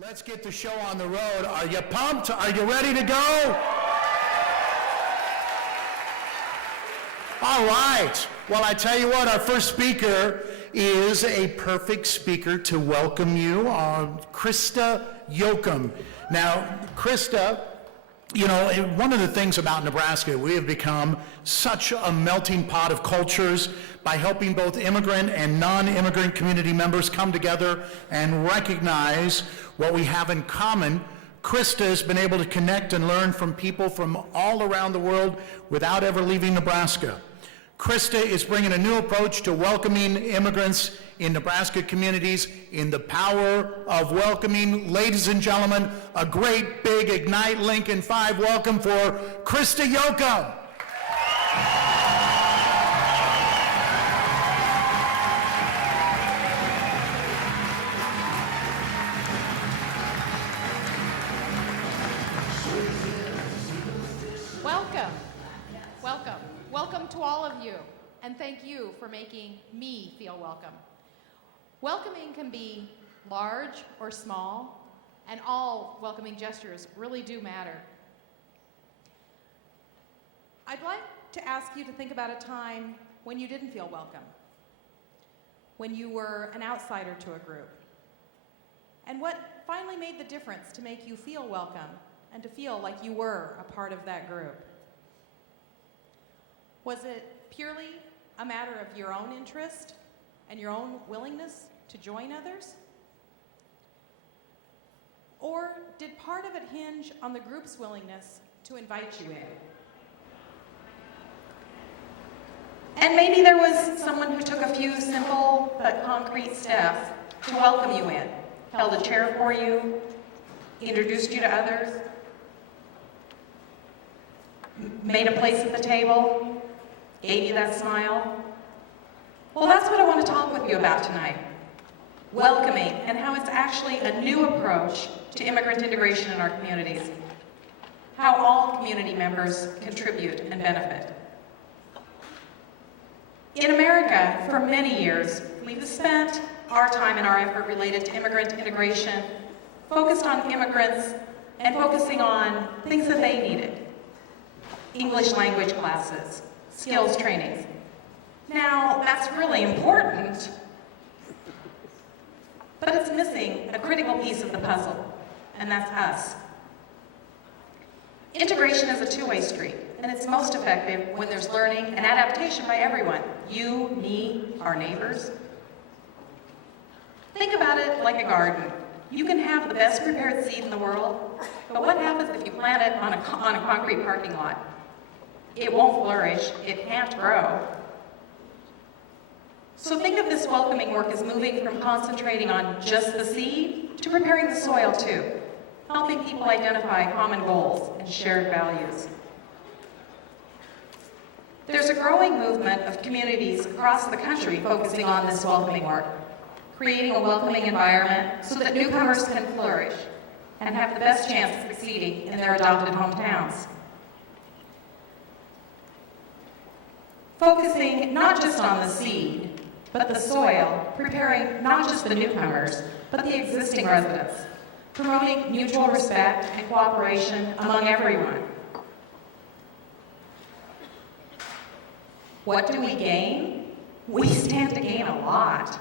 Let's get the show on the road. Are you pumped? Are you ready to go? All right. Well, I tell you what, our first speaker is a perfect speaker to welcome you, Christa Yoakum. Now, Christa, you know, one of the things about Nebraska, we have become such a melting pot of cultures by helping both immigrant and non-immigrant community members come together and recognize what we have in common. Christa has been able to connect and learn from people from all around the world without ever leaving Nebraska. Christa is bringing a new approach to welcoming immigrants in Nebraska communities in the power of welcoming. Ladies and gentlemen, a great big Ignite Lincoln 5 welcome for Christa Yoakum. Welcome to all of you, and thank you for making me feel welcome. Welcoming can be large or small, and all welcoming gestures really do matter. I'd like to ask you to think about a time when you didn't feel welcome, when you were an outsider to a group, and what finally made the difference to make you feel welcome and to feel like you were a part of that group. Was it purely a matter of your own interest and your own willingness to join others? Or did part of it hinge on the group's willingness to invite you in? And maybe there was someone who took a few simple but concrete steps to welcome you in, held a chair for you, introduced you to others, made a place at the table, gave you that smile. Well, that's what I want to talk with you about tonight. Welcoming, and how it's actually a new approach to immigrant integration in our communities. How all community members contribute and benefit. In America, for many years, we've spent our time and our effort related to immigrant integration focused on immigrants and focusing on things that they needed. English language classes, skills trainings. Now, that's really important, but it's missing a critical piece of the puzzle, and that's us. Integration is a two-way street, and it's most effective when there's learning and adaptation by everyone. You, me, our neighbors. Think about it like a garden. You can have the best prepared seed in the world, but what happens if you plant it on a concrete parking lot? It won't flourish, it can't grow. So think of this welcoming work as moving from concentrating on just the seed to preparing the soil too, helping people identify common goals and shared values. There's a growing movement of communities across the country focusing on this welcoming work, creating a welcoming environment so that newcomers can flourish and have the best chance of succeeding in their adopted hometowns. Focusing not just on the seed, but the soil, preparing not just the newcomers, but the existing residents, promoting mutual respect and cooperation among everyone. What do we gain? We stand to gain a lot.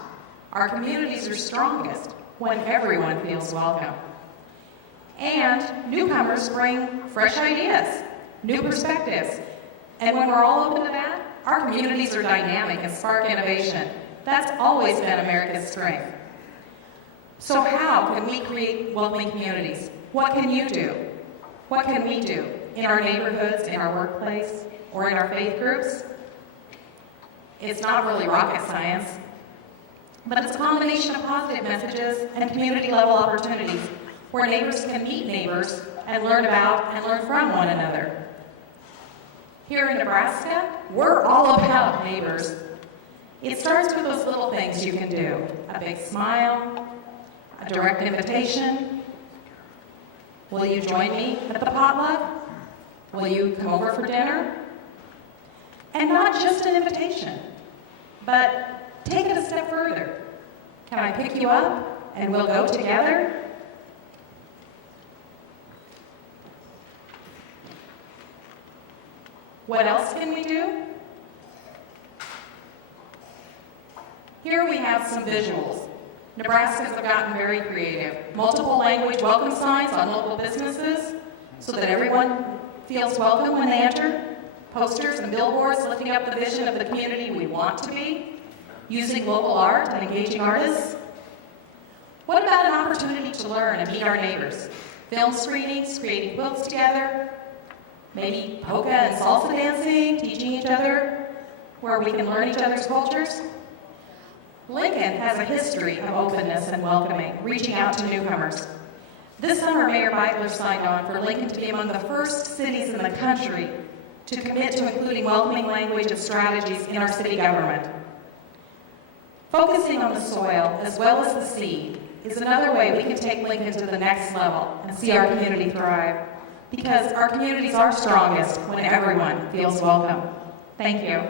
Our communities are strongest when everyone feels welcome. And newcomers bring fresh ideas, new perspectives, and when we're all open to that, our communities are dynamic and spark innovation. That's always been America's strength. So how can we create welcoming communities? What can you do? What can we do in our neighborhoods, in our workplace, or in our faith groups? It's not really rocket science, but it's a combination of positive messages and community-level opportunities where neighbors can meet neighbors and learn about and learn from one another. Here in Nebraska, we're all about neighbors. It starts with those little things you can do. A big smile, a direct invitation. Will you join me at the potluck? Will you come over for dinner? And not just an invitation, but take it a step further. Can I pick you up and we'll go together? What else can we do? Here we have some visuals. Nebraskans have gotten very creative. Multiple language welcome signs on local businesses so that everyone feels welcome when they enter. Posters and billboards lifting up the vision of the community we want to be. Using local art and engaging artists. What about an opportunity to learn and meet our neighbors? Film screenings, creating quilts together, maybe polka and salsa dancing, teaching each other where we can learn each other's cultures. Lincoln has a history of openness and welcoming, reaching out to newcomers. This summer, Mayor Beitler signed on for Lincoln to be among the first cities in the country to commit to including welcoming language and strategies in our city government. Focusing on the soil as well as the seed is another way we can take Lincoln to the next level and see our community thrive, because our communities are strongest when everyone feels welcome. Thank you.